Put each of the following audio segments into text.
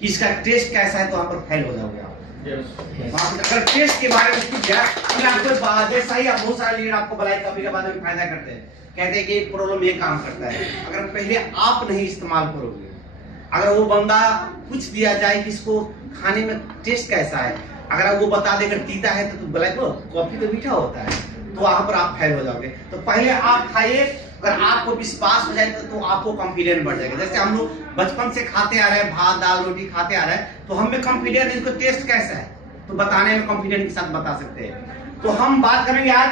कि इसका टेस्ट कैसा है, तो वहां पर फेल हो जाओगे आप। अगर टेस्ट के बारे में पूछ गया, जैसा ही आप बहुत सारे लीडर आपको बुलाए कभी के बाद में फायदा करते हैं, कहते हैं कि प्रॉब्लम ये काम करता है। अगर पहले आप नहीं इस्तेमाल करोगे, अगर वो बंदा पूछ दिया जाए कि इसको खाने में टेस्ट कैसा है, अगर वो बता दे अगर तीता है तो बोला कॉफी तो मीठा होता है, तो वहां पर आप फेल हो जाओगे। तो पहले आप खाइए, अगर आपको विश्वास हो जाए तो आपको कॉन्फिडेंस बढ़ जाएगा। जैसे हम लोग बचपन से खाते आ रहे हैं, भात दाल रोटी खाते आ रहे हैं, तो हमें कॉन्फिडेंस, इसको टेस्ट कैसा है तो बताने में कॉन्फिडेंस के साथ बता सकते हैं। तो हम बात करेंगे आज।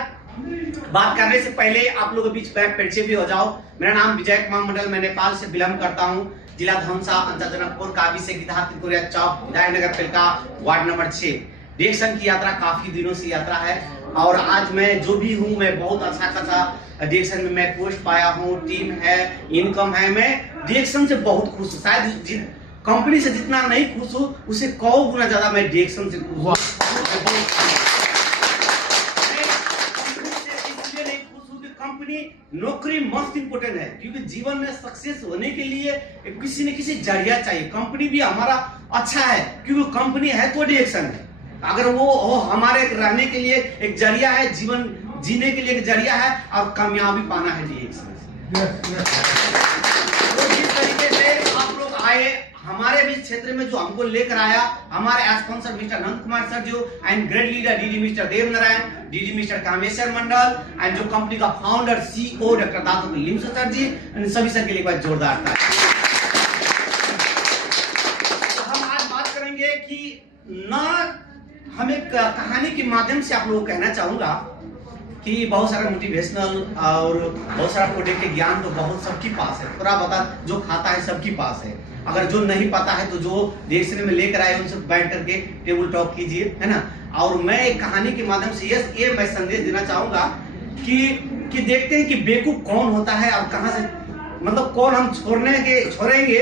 बात करने से पहले आप लोगों के बीच परिचय भी हो जाओ। मेरा नाम विजय कुमार मंडल, मैं नेपाल से बिलोंग करता हूँ। जिला धनसा, अंचल जनकपुर, काबी से गिधा, त्रिपुरा चौक, विधायकनगर पिलका, वार्ड नंबर 6। डिएक्शन की यात्रा काफी दिनों से यात्रा है, और आज मैं जो भी हूँ, मैं बहुत अच्छा खासा डिएक्शन में मैं पोस्ट पाया हूँ, टीम है, इनकम है। मैं डिएक्शन से बहुत खुश हूँ। शायद कंपनी से जितना नहीं खुश हूँ, उससे 100 गुना ज्यादा मैं डिएक्शन से खुश हूँ। कंपनी नौकरी मस्ट इंपोर्टेंट है, क्योंकि जीवन में सक्सेस होने के लिए किसी न किसी जरिया चाहिए। कंपनी भी हमारा अच्छा है, क्योंकि कंपनी है तो डिएक्शन है। अगर वो हमारे रहने के लिए एक जरिया है, जीवन जीने के लिए एक जरिया है, और कामयाबी पाना है डिएक्शन। तो जिस तरीके से आप लोग आए हमारे भी क्षेत्र में, जो हमको लेकर आया हमारे sponsor mister Nand Kumar sir जो, and great leader DD mister Dev Narayan, DD mister Kameshwar Mandal, and जो कंपनी का फाउंडर सीईओ डॉक्टर दातो लिम्सो सर जी, इन सभी सर के लिए एक जोरदार था। तो हम आज बात करेंगे कि हम एक कहानी के माध्यम से आप लोगों को कहना चाहूंगा कि बहुत सारा मोटिवेशनल और बहुत सारा प्रोडक्ट के ज्ञान तो बहुत सबके पास है, थोड़ा बता जो खाता है सबके पास है। अगर जो नहीं पता है तो जो डिएक्शन में लेकर आए उनसे बैठ करके टेबल टॉक कीजिए, है ना। और मैं एक कहानी के माध्यम से ये मैं संदेश देना चाहूंगा कि देखते हैं कि बेवकूफ कौन होता है और कहां से, मतलब कौन हम छोड़ेंगे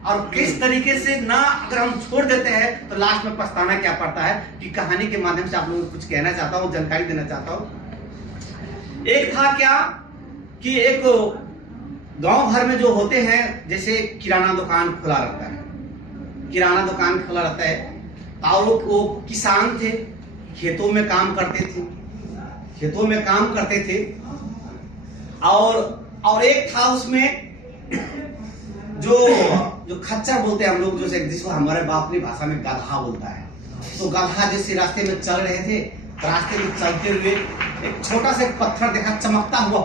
और किस तरीके से ना, अगर हम छोड़ देते हैं तो लास्ट में पछताना क्या पड़ता है। कि कहानी के माध्यम से आप लोगों को कुछ कहना चाहता हूँ, जानकारी देना चाहता हूँ। एक था क्या कि एक गांव भर में जो होते हैं, जैसे किराना दुकान खुला रहता है, किराना दुकान खुला रहता है, और वो किसान थे, खेतों में काम करते थे, और एक था उसमें जो खच्चर बोलते हैं हम लोग, जिसको हमारे अपनी भाषा में गधा बोलता है। तो गधा जैसे रास्ते में चल रहे थे, रास्ते में चलते हुए एक छोटा सा पत्थर देखा, चमकता हुआ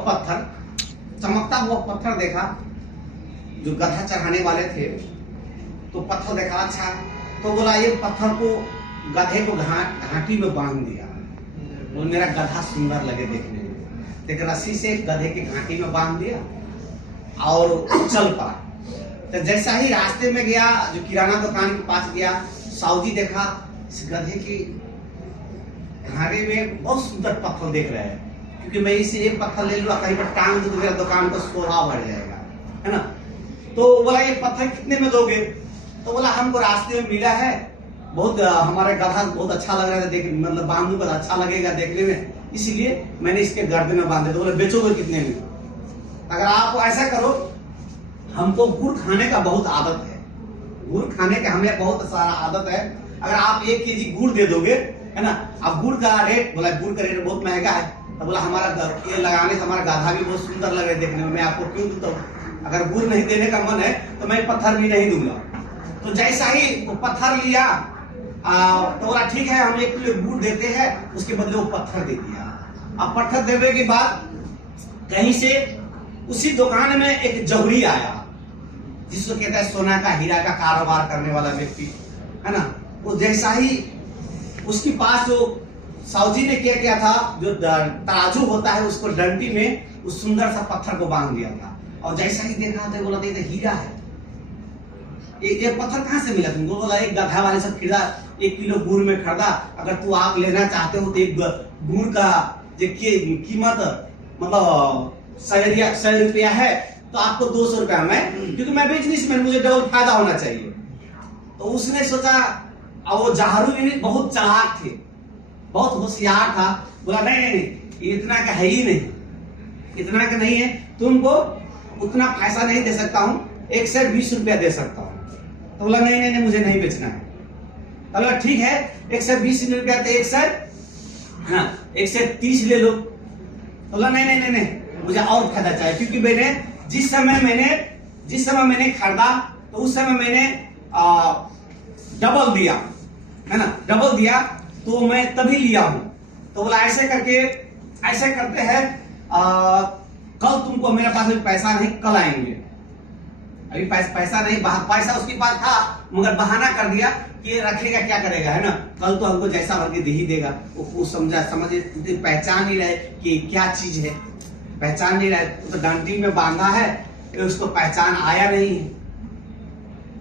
पत्थर देखा। जो गधा चढ़ाने वाले थे तो पत्थर देखा, अच्छा, तो बोला ये पत्थर को गधे को घाटी में बांध दिया, वो मेरा गधा सुंदर लगे देखने में। एक रस्सी से गधे के घाटी में बांध दिया और चल पड़ा। तो जैसा ही रास्ते में गया, जो किराना दुकान के पास गया, साउजी देखा इस गधे की घाटी में बहुत सुंदर पत्थर देख रहे हैं, क्योंकि मैं इसे एक पत्थर ले लूंगा, कहीं पर टांग दूं तो मेरा दुकान का शोभा बढ़ जाएगा, है ना। तो बोला ये पत्थर कितने में दोगे? तो बोला हमको रास्ते में मिला है, बहुत हमारा गधा बहुत अच्छा लग रहा है देखने, मतलब बांधू का अच्छा लगेगा देखने में, इसलिए मैंने इसके गर्दन में बांधे। तो बोले बेचोगे कितने में? अगर आप ऐसा करो, हमको गुड़ खाने का बहुत आदत है, गुड़ खाने का हमें बहुत सारा आदत है, अगर आप 1 केजी गुड़ दे दोगे, है ना। अब गुड़ का रेट, बोला गुड़ का रेट बहुत महंगा है। तो बोला हमारा ये लगाने से हमारा गाधा भी बहुत सुंदर लगे देखने में, मैं आपको क्यों दूं? तो अगर गुड़ नहीं देने का मन है तो मैं पत्थर भी नहीं दूंगा। तो जैसा ही वो पत्थर लिया, तो बोला ठीक है, हम 1 किलो गुड़ देते हैं, उसके बदले वो पत्थर दे दिया। अब पत्थर देने के बाद कहीं से उसी दुकान में एक जौहरी आया, जिसको कहता है सोना का हीरा का कारोबार करने वाला व्यक्ति, है ना। वो जैसा ही उसके पास जो साउजी ने क्या किया था, जो तराजू होता है उसको डंडी में उस सुंदर सा पत्थर को बांध दिया था, और जैसा ही देखा तो बोला था हीरा है। ये पत्थर कहाँ से मिला तुमको? बोला एक गधा वाले से खरीदा, 1 किलो गुड़ में खरीदा। अगर तू आप लेना चाहते हो तो एक गुड़ का कीमत मतलब 100 रुपया है, तो आपको 200 रुपया में, क्योंकि मैं बिजनेसमैन, मुझे डबल फायदा होना चाहिए। तो उसने सोचा, और वो जहरू भी बहुत चालाक थे, बहुत होशियार था, बोला नहीं, इतना का है ही नहीं, इतना का नहीं है, तुमको उतना पैसा नहीं दे सकता हूँ, 120 रुपया दे सकता हूँ। तो बोला नहीं नहीं नहीं मुझे नहीं बेचना है। तो बोला ठीक है 120 रुपया तो 130 ले लो। तो बोला नहीं नहीं नहीं नहीं मुझे और फायदा चाहिए, क्योंकि मैंने जिस समय मैंने खरीदा तो उस समय मैंने डबल दिया है ना, डबल दिया तो मैं तभी लिया हूं। तो बोला ऐसे करते हैं कल तुमको मेरे पास अभी पैसा नहीं, कल आएंगे। अभी पैसा नहीं, पैसा उसके पास था मगर बहाना कर दिया कि रखेगा क्या करेगा है ना, कल तो हमको जैसा भर के दे ही देगा। वो समझे पहचान नहीं रहे कि क्या चीज है, पहचान नहीं रहे। तो डंडी में बांधा है, उसको पहचान आया नहीं।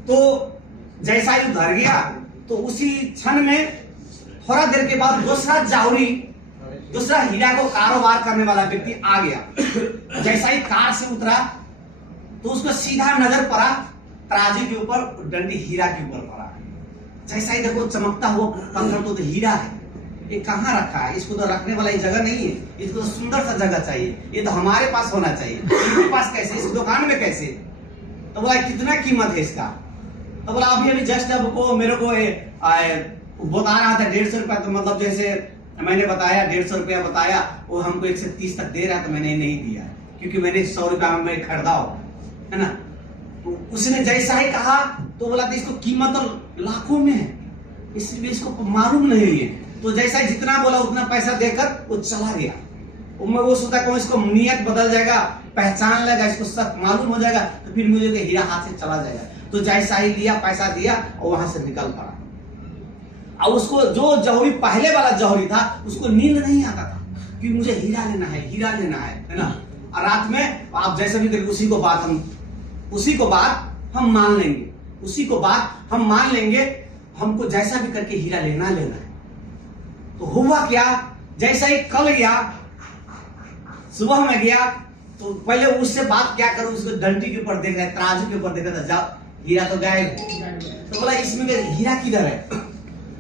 तो जैसा ही घर गया तो उसी क्षण में थोड़ा देर के बाद दूसरा हीरा को कारोबार करने वाला व्यक्ति आ गया। जैसा ही कार से उतरा तो उसको सीधा नजर पड़ा तराजू के ऊपर, डंडी हीरा के ऊपर पड़ा। जैसा ही देखो चमकता हुआ पत्थर तो हीरा है, ये कहाँ रखा है, इसको तो रखने वाला जगह नहीं है, इसको तो सुंदर सा जगह चाहिए, ये तो हमारे पास होना चाहिए, इनके पास कैसे, इस दुकान में कैसे। तो बोला कितना कीमत है इसका। तो बोला अभी जस्ट अब को मेरे को बता रहा था 150 रुपया। तो मतलब जैसे मैंने बताया 150 रुपया बताया, वो हमको 130 तक दे रहा है, तो मैंने नहीं दिया क्योंकि मैंने 100 रुपया में खरीदा हो है ना। तो उसने जैसा ही कहा तो बोला था इसको कीमत तो लाखों में है, इसलिए इसको मालूम नहीं है। तो जैसा ही जितना बोला उतना पैसा देकर वो चला गया। वो सोचा कि इसको नियत बदल जाएगा, पहचान लेगा, इसको सब मालूम हो जाएगा, तो फिर मुझे हीरा हाथ से चला जाएगा। तो जैसा ही लिया पैसा दिया और वहां से निकल पड़ा। और उसको जो जौहरी पहले वाला जौहरी था उसको नींद नहीं आता था कि मुझे हीरा लेना है ना। और रात में आप जैसे भी करें उसी को बात हम मान लेंगे, हमको जैसा भी करके हीरा लेना है। तो हुआ क्या, जैसा ही कल गया सुबह में गया तो पहले उससे बात क्या करूं, उसको डंडी के ऊपर देख रहा है, तराजू के ऊपर देख रहा था, जाओ हीरा तो गायब। तो बोला इसमें हीरा किधर है।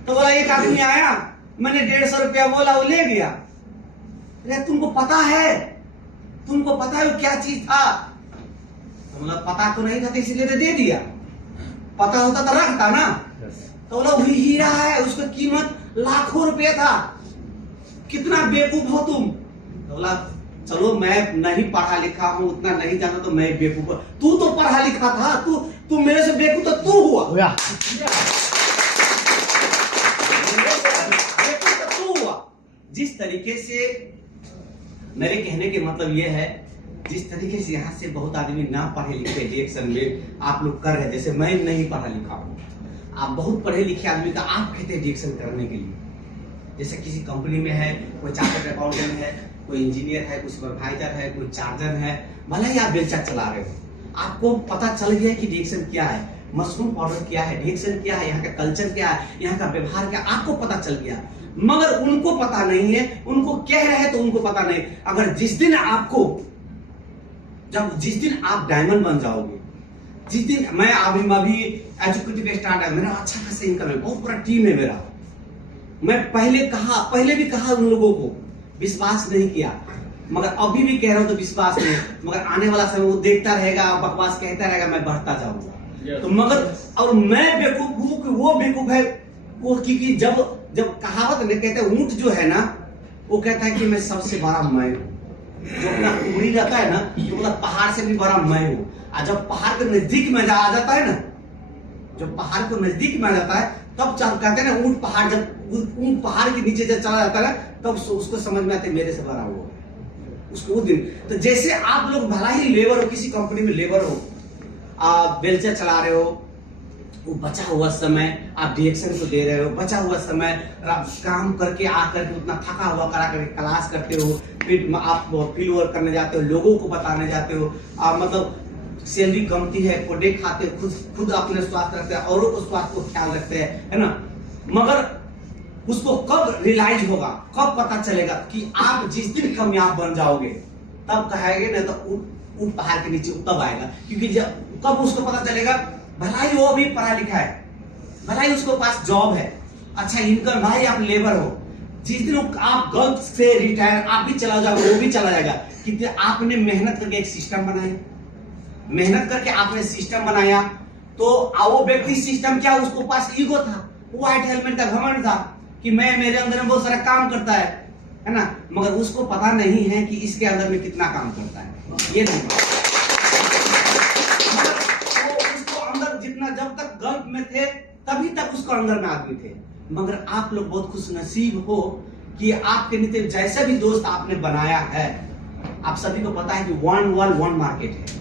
तो बोला एक आदमी आया, मैंने 150 रुपया बोला, वो ले गया। अरे तुमको पता है वो क्या चीज था। तो बोला पता तो नहीं था, इसलिए तो दे दिया, पता होता तो रखता ना। तो बोला वही हीरा है, उसका कीमत लाखों रुपया था, कितना बेवकूफ हो तुम। तो बोला चलो मैं नहीं पढ़ा लिखा हूं, उतना नहीं जाना, तो मैं बेवकूफ, तू तो पढ़ा लिखा था, तू मेरे से बेवकूफ तो तू हुआ। जिस तरीके से मेरे कहने के मतलब यह है, जिस तरीके से यहाँ से बहुत आदमी ना पढ़े लिखे रिएक्शन में आप लोग कर रहे हैं, जैसे मैं नहीं पढ़ा लिखा हूँ, आप बहुत पढ़े लिखे आदमी का आप कहते हैं रिएक्शन करने के लिए। जैसे किसी कंपनी में है, कोई चार्टर्ड अकाउंटेंट है, कोई इंजीनियर है, कोई सुपरवाइजर है, कोई चार्जर है, भले ही आप बेलचा चला रहे हो, आपको पता चल गया कि रिएक्शन क्या है, मशरूम पाउडर क्या है, रिएक्शन क्या है, यहाँ का कल्चर क्या है, यहाँ का व्यवहार क्या, आपको पता चल गया। मगर उनको पता नहीं है, उनको कह रहे हैं तो उनको पता नहीं। अगर जिस दिन आप डायमंड बन जाओगे, जिस दिन मैं अभी एजुकेटिव स्टार्ट है, मेरा अच्छा खासा इनकम है, बहुत बड़ा टीम है मेरा, मैं पहले भी कहा उन लोगों को, विश्वास नहीं किया, मगर अभी भी कह रहा हूं तो विश्वास नहीं। मगर आने वाला समय वो देखता रहेगा, बकवास कहता रहेगा, मैं बढ़ता जाऊंगा। तो मगर और मैं बेवकूफ हूं कि वो बेवकूफ है, वो क्योंकि जब कहावत में कहते हैं ऊंट जो है ना, वो कहता है कि मैं सबसे बड़ा मैं हूं। जो अपना उंगली रहता है ना, तो मतलब पहाड़ से भी बड़ा मैं हूं। और जब पहाड़ के नजदीक में आ जाता है ना, जब पहाड़ को नजदीक में आ जाता है, तब कहते हैं ना ऊंट पहाड़ के नीचे जब चला जाता है, तब उसको समझ में आता है मेरे से बड़ा हुआ उसको दिन। तो जैसे आप लोग भला ही लेबर हो, किसी कंपनी में लेबर हो, आप बेलचा चला रहे हो, वो बचा हुआ समय आप रिएक्शन को दे रहे हो, बचा हुआ समय काम करके आकर के उतना थका हुआ करा करके क्लास करते हो, फिर आप फील्ड वर्क करने जाते हो, लोगों को बताने जाते हो, मतलब सैलरी कमती है, प्रोडक्ट खाते हो, खुद अपने स्वास्थ्य रखते हैं, औरों को स्वास्थ्य को ख्याल रखते हैं, है ना। मगर उसको कब रियलाइज होगा, कब पता चलेगा कि आप जिस दिन कामयाब बन जाओगे, तब कहेंगे नहीं तो ऊंट पहाड़ के नीचे तब आएगा। क्योंकि कब उसको पता चलेगा, भला ही वो भी पढ़ा लिखा है, भला ही उसको पास जॉब है, अच्छा इनकम, भाई आप लेबर हो, जिस दिन आप गलत से रिटायर आप भी चला जाओगे, वो भी चला जाएगा। क्योंकि आपने मेहनत करके एक सिस्टम बनाया, मेहनत करके आपने सिस्टम बनाया, तो वो व्यक्ति सिस्टम क्या, उसको पास ईगो था, व्हाइट हेलमेट का घमंड था कि मैं, मेरे अंदर में बहुत सारा काम करता है ना, मगर उसको पता नहीं है कि इसके अंदर में कितना काम करता है, ये नहीं। वो उसको अंदर जितना, जब तक गल्फ में थे तभी तक उसको अंदर में आदमी थे। मगर आप लोग बहुत खुशनसीब हो कि आपके नीचे जैसे भी दोस्त आपने बनाया है, आप सभी को पता है कि वन वर्ल्ड वन मार्केट है।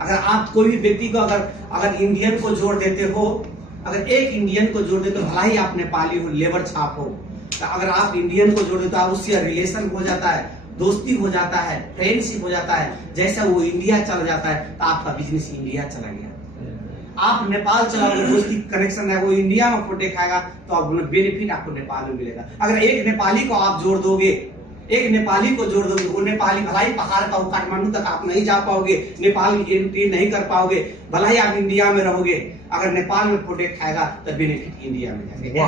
अगर आप कोई भी व्यक्ति को अगर इंडियन को जोड़ देते हो, अगर एक इंडियन को जोड़ देते हो, भला ही आप नेपाली हो, लेबर छाप हो, तो अगर आप इंडियन को जोड़ देते हो, उससे रिलेशन हो जाता है, दोस्ती हो जाता है, फ्रेंडशिप हो जाता है, जैसा वो इंडिया चला जाता है तो आपका बिजनेस इंडिया चला गया। आप नेपाल चलाओगे, दोस्ती कनेक्शन है, वो इंडिया में फोटो खाएगा तो आप बेनिफिट आपको नेपाल में मिलेगा। अगर एक नेपाली को आप जोड़ दोगे, एक नेपाली को जोड़ दोगे, वो नेपाली भलाई पहाड़ का काठमांडू तक आप नहीं जा पाओगे, नेपाल की एंट्री नहीं कर पाओगे, भलाई आप इंडिया में रहोगे। अगर नेपाल में फोटो खाएगा तो बेनिफिट इंडिया में जाएगा।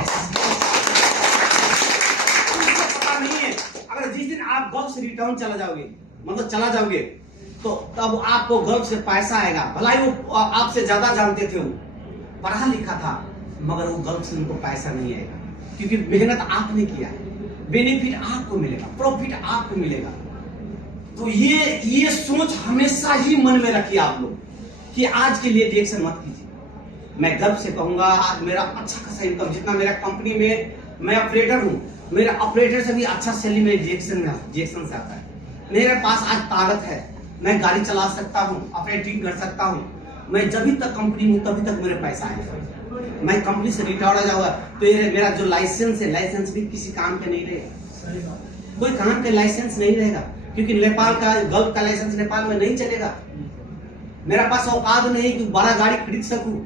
पता नहीं है, अगर जिस दिन आप गल्फ से रिटर्न चला जाओगे, मतलब चला जाओगे, तो तब आपको गल्फ से पैसा आएगा। भलाई वो आपसे ज्यादा जानते थे, वो पढ़ा लिखा था, मगर वो गल्फ से उनको पैसा नहीं आएगा, क्योंकि मेहनत आपने किया है, बेनिफिट आपको मिलेगा, प्रॉफिट आपको मिलेगा। तो ये सोच हमेशा ही मन में रखिए आप लोग कि आज के लिए रिएक्शन मत कीजिए। मैं गर्व से कहूंगा, आज मेरा अच्छा खासा इनकम, जितना मेरा कंपनी में मैं ऑपरेटर हूँ, मेरा ऑपरेटर से भी अच्छा सैलरी मेरे रिएक्शन से आता है। मेरे पास आज ताकत है, मैं गाड़ी चला सकता हूँ, ऑपरेटिंग कर सकता हूँ। मैं जब तक कंपनी में तभी तक मेरे पैसा आएगा। मैं कंपनी से रिटायर हो जाऊंगा तो मेरा जो लाइसेंस है, लाइसेंस भी किसी काम का नहीं रहेगा, कोई काम का लाइसेंस नहीं रहेगा, क्योंकि नेपाल का गल्फ का लाइसेंस नेपाल में नहीं चलेगा। मेरा पास औकात नहीं कि बड़ा गाड़ी खरीद सकूं,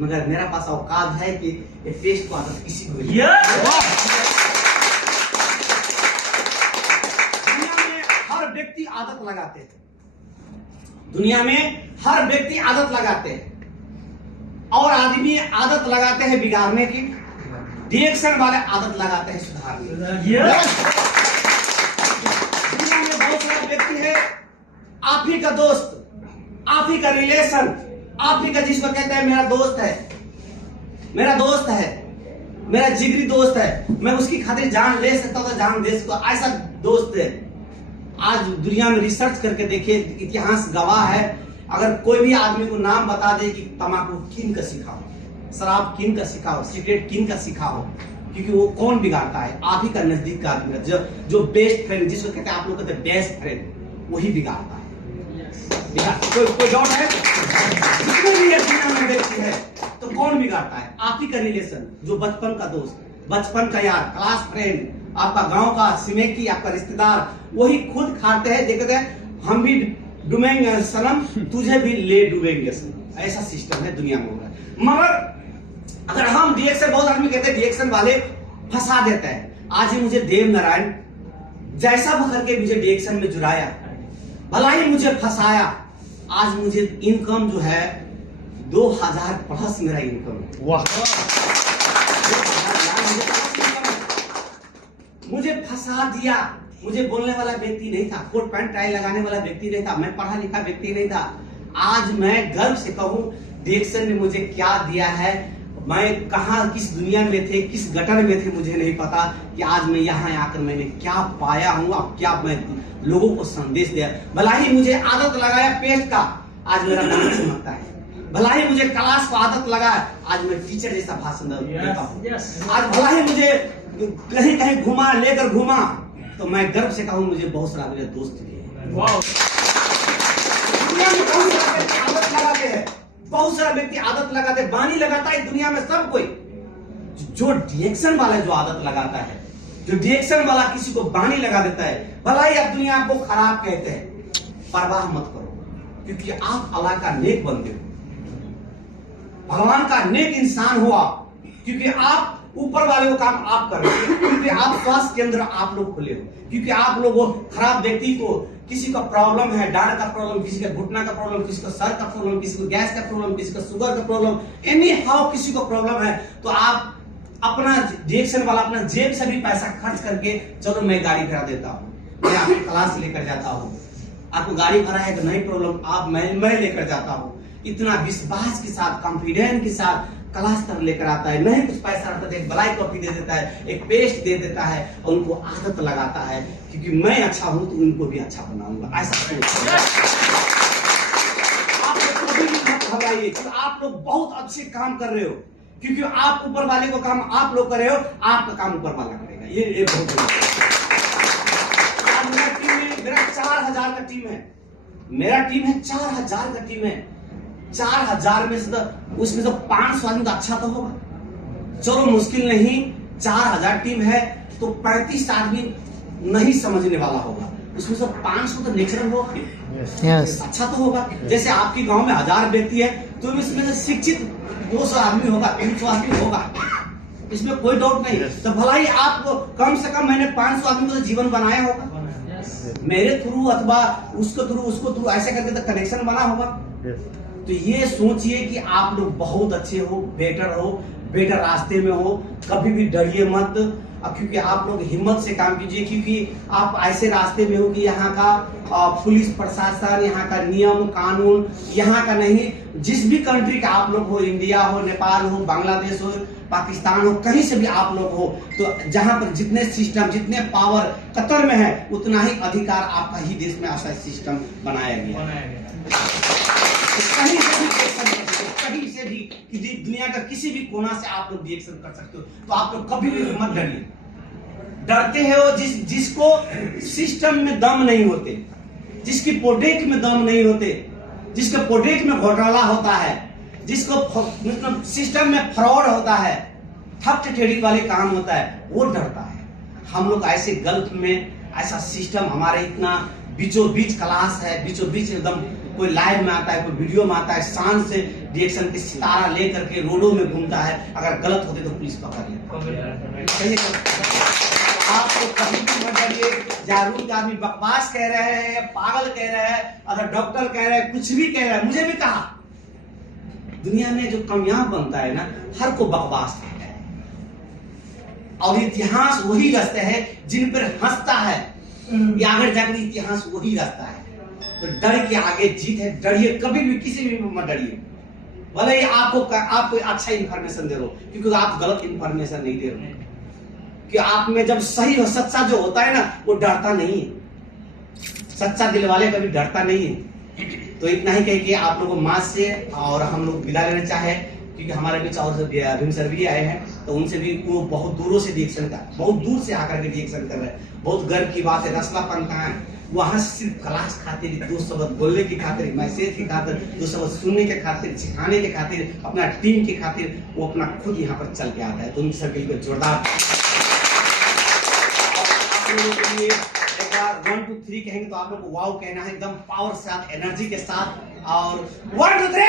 मगर मेरा पास औकात है कि टेस्ट को आदत किसी को दुनिया में हर व्यक्ति आदत लगाते हैं, दुनिया में हर व्यक्ति आदत लगाते हैं, और आदमी आदत लगाते हैं बिगाड़ने की, रिएक्शन वाले आदत लगाते हैं सुधारने की। दुनिया में बहुत सारे व्यक्ति है, आप ही का दोस्त, आप ही का रिलेशन, आप ही का, जिसको कहते हैं मेरा दोस्त है, मेरा दोस्त है, मेरा जिगरी दोस्त है, मैं उसकी खातिर जान ले सकता हूं, जान दे सकता हूं, ऐसा दोस्त है। आज दुनिया में रिसर्च करके देखिए, इतिहास गवाह है, अगर कोई भी आदमी को नाम बता दे कि तंबाकू किन का सीखा हो, शराब किन का सीखा हो, सिगरेट किन का सीखा हो, क्योंकि वो कौन बिगाड़ता है, आप ही का नजदीक का आदमी, जो बेस्ट फ्रेंड, जिसको कहते हैं आप लोग कहते हैं बेस्ट फ्रेंड, वही बिगाड़ता है। कोई डाउट है? जितने भी दुनिया में व्यक्ति है तो कौन बिगाड़ता है? आप ही का रिलेशन, जो बचपन का दोस्त, बचपन का यार, क्लास फ्रेंड, आपका गांव का सिमेकी, आपका रिश्तेदार, वही खुद खाते हैं, देखते हैं हम भी डूबेंगे सनम, तुझे भी ले डूबेंगे सनम, ऐसा सिस्टम है दुनिया में हो रहा है। मगर अगर हम रिएक्शन, बहुत आदमी कहते हैं रिएक्शन वाले फंसा देते हैं। आज ही मुझे देव नारायण जैसा भर के मुझे रिएक्शन में जुड़ाया, भला ही मुझे फंसाया, आज मुझे इनकम जो है 2000 प्लस मेरा इनकम। वाह, मुझे फंसा दिया। मुझे बोलने वाला व्यक्ति नहीं था, कोट पैंट टाई लगाने वाला व्यक्ति नहीं था, मैं पढ़ा लिखा व्यक्ति नहीं था। आज मैं गर्व से कहूं, रिएक्शन ने मुझे क्या दिया है, मैं कहां, किस दुनिया में थे, किस गटर में थे, मुझे नहीं पता, कि आज मैं यहाँ आकर मैंने क्या पाया हूं, अब क्या मैं लोगों को संदेश दिया। भला ही मुझे आदत लगाया पेस्ट का, आज मेरा नाम चमकता है। भला ही मुझे क्लास को आदत लगा, आज मैं टीचर जैसा भाषण देता हूँ। आज भला ही मुझे कहीं कहीं घुमा, लेकर घुमा, तो मैं गर्व से कहूँ मुझे बहुत सारा मेरे दोस्त भी है। दुनिया में बहुत सारा व्यक्ति आदत लगाते हैं, बहुत सारा व्यक्ति आदत लगाते, बानी लगाता है दुनिया में सब कोई। जो रिएक्शन वाला जो आदत लगाता है, जो रिएक्शन वाला किसी को बानी लगा देता है, भला ही आप दुनिया आपको खराब कहते हैं, परवाह मत करो, क्योंकि आप अल्लाह का नेक बंदे हो, भगवान का नेक इंसान हो आप, क्योंकि आप ऊपर वाले को काम आप कर रहे हो, क्योंकि आप स्वास्थ्य केंद्र आप लोग खोले हो, क्योंकि आप लोग खराब व्यक्ति को, किसी का प्रॉब्लम है, डांड का प्रॉब्लम, किसी का घुटना का प्रॉब्लम, किसी को सर का प्रॉब्लम, किसी को गैस का प्रॉब्लम, किसी को शुगर का प्रॉब्लम, एनी हाउ किसी को प्रॉब्लम है, तो आप अपना रिएक्शन वाला अपना जेब से भी पैसा खर्च करके, चलो मैं गाड़ी करा देता हूँ, मैं आपकी क्लास लेकर जाता हूँ, आपको गाड़ी खड़ा है तो नहीं प्रॉब्लम, आप मैं लेकर जाता हूँ, इतना विश्वास के साथ, कॉन्फिडेंस के साथ क्लास कर लेकर आता है। नहीं कुछ पैसा रहता है, एक ब्लैक कॉपी दे देता है, एक पेस्ट दे देता है और उनको आदत लगाता है क्योंकि मैं अच्छा हूं तो उनको भी अच्छा बनाऊंगा। ऐसा सोच आप लोग कभी भी मत घबराइए, आप लोग बहुत अच्छे काम कर रहे हो क्योंकि आप ऊपर वाले को काम आप लोग कर रहे हो, आपका काम ऊपर वाला करेगा। ये बहुत मेरा टीम में, मेरा 4000 का टीम है, मेरा टीम है 4000 का टीम है। 4000 में से तो उसमें से 500 आदमी तो अच्छा तो होगा, चलो मुश्किल नहीं। 4000 टीम है तो 35 आदमी नहीं समझने वाला होगा, उसमें से 500 तो नेचुरल होगा, अच्छा तो होगा। जैसे आपकी गांव में 1000 व्यक्ति है तो इसमें से शिक्षित 200 आदमी होगा, 300 आदमी होगा, इसमें कोई डाउट नहीं। तो भला ही आपको कम से कम मैंने 500 आदमी को तो जीवन बनाया होगा मेरे थ्रू अथवा उसको थ्रू ऐसे करके तो कनेक्शन बना होगा। तो ये सोचिए कि आप लोग बहुत अच्छे हो, बेटर रास्ते में हो, कभी भी डरिए मत। अब क्योंकि आप लोग हिम्मत से काम कीजिए क्योंकि आप ऐसे रास्ते में हो कि यहाँ का पुलिस प्रशासन, यहाँ का नियम कानून, यहाँ का नहीं, जिस भी कंट्री का आप लोग हो, इंडिया हो, नेपाल हो, बांग्लादेश हो, पाकिस्तान हो, कहीं से भी आप लोग हो, तो जहाँ पर जितने सिस्टम, जितने पावर कतर में है उतना ही अधिकार आपका ही देश में ऐसा सिस्टम बनाया गया। कहीं से भी देख सकते हो, कहीं से भी किसी दुनिया का किसी भी कोना से आप लोग रिएक्शन कर सकते हो। तो आप लोग कभी भी मत डरिए। डरते हैं वो जिसको सिस्टम में दम नहीं होते, जिसकी प्रोडक्ट में दम नहीं होते, जिसके प्रोडक्ट में घोटाला होता है, जिसको मतलब सिस्टम में फ्रॉड होता है, ठग ठेड़ी वाले काम होता है, वो डरता है। हम लोग ऐसे गल्फ में ऐसा सिस्टम हमारे इतना बीचों बीच क्लास है, बीचों बीच एकदम कोई लाइव में आता है, कोई वीडियो में आता है, शान से रिएक्शन के सितारा लेकर के रोडों में घूमता है। अगर गलत होते तो पुलिस पकड़ लेती। आप तो कभी भी मत डरिए। जागरूक आदमी बकवास कह रहे हैं, पागल कह रहे हैं, अगर डॉक्टर कह रहे हैं, कुछ भी कह रहे हैं, मुझे भी कहा, दुनिया में जो कामयाब बनता है ना, हर को बकवास कहता है और इतिहास वही रचते हैं जिन पर हंसता है, या आगे जाकर इतिहास वही रचता है। तो डर के आगे जीत है। डरिए कभी भी, किसी भी मत डरिए। भले ही आपको अच्छा इंफॉर्मेशन दे रहे हो, क्योंकि आप गलत इंफॉर्मेशन नहीं दे रहे हो। कि आप में जब सही हो, सच्चा जो होता है ना, वो डरता नहीं है। सच्चा दिल वाले कभी डरता नहीं है। तो इतना ही कह के आप लोगों को माँ से और हम लोग विदा लेना चाहे, क्योंकि हमारे बीच और भीम सर भी आए हैं, तो उनसे भी वो बहुत दूरों से रिएक्शन का, बहुत दूर से आकर के रिएक्शन कर रहे हैं। बहुत गर्व की बात है। रसलापन कहाँ है? वहां से सिर्फ क्लास खातिर, 2 शब्द बोलने की खातिर, मैसेज की खातिर, 2 शब्द सुनने के खातिर, सिखाने के खातिर, अपना टीम के खातिर वो अपना खुद यहाँ पर चल के आता है। तो उन सभी को जोरदार आप लोगों के लिए एक बार 1 2 3 कहेंगे तो आप लोग को वाव कहना है, एकदम पावर के साथ, एनर्जी के साथ। और 1 2 3